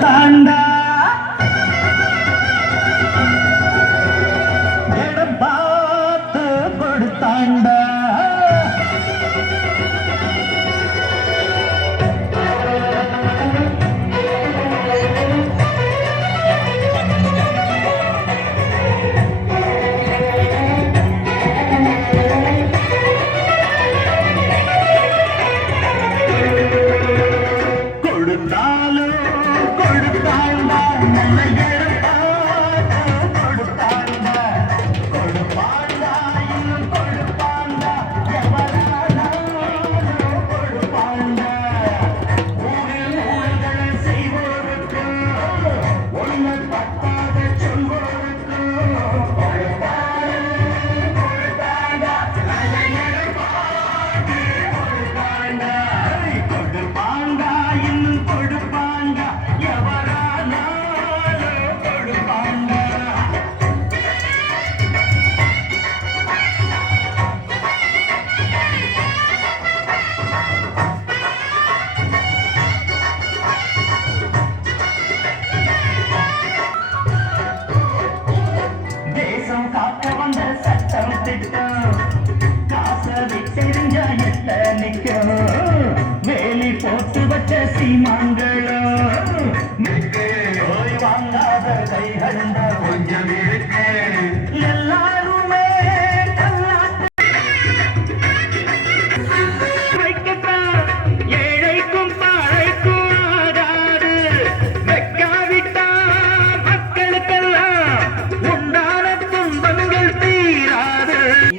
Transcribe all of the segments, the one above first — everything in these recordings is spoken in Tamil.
கொடுத்தாண்டா காக்க வந்த சட்டம் திட்டம் காச விட்டெறிஞ்ச எட்ட நிக்கும் வேலி போட்டு வச்ச சீமான்களும் வாங்காத கைகள் கொஞ்சமே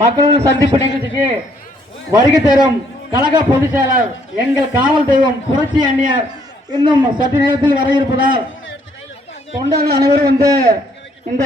மக்களுடன் சந்திப்பு நிகழ்ச்சிக்கு வருகை தரும் கழக பொதுச் செயலர் எங்கள் காவல் தெய்வம் புரட்சி அண்ணியர் இன்னும் சற்று நேரத்தில் வர இருப்பதால் தொண்டர்கள் அனைவரும் வந்து இந்த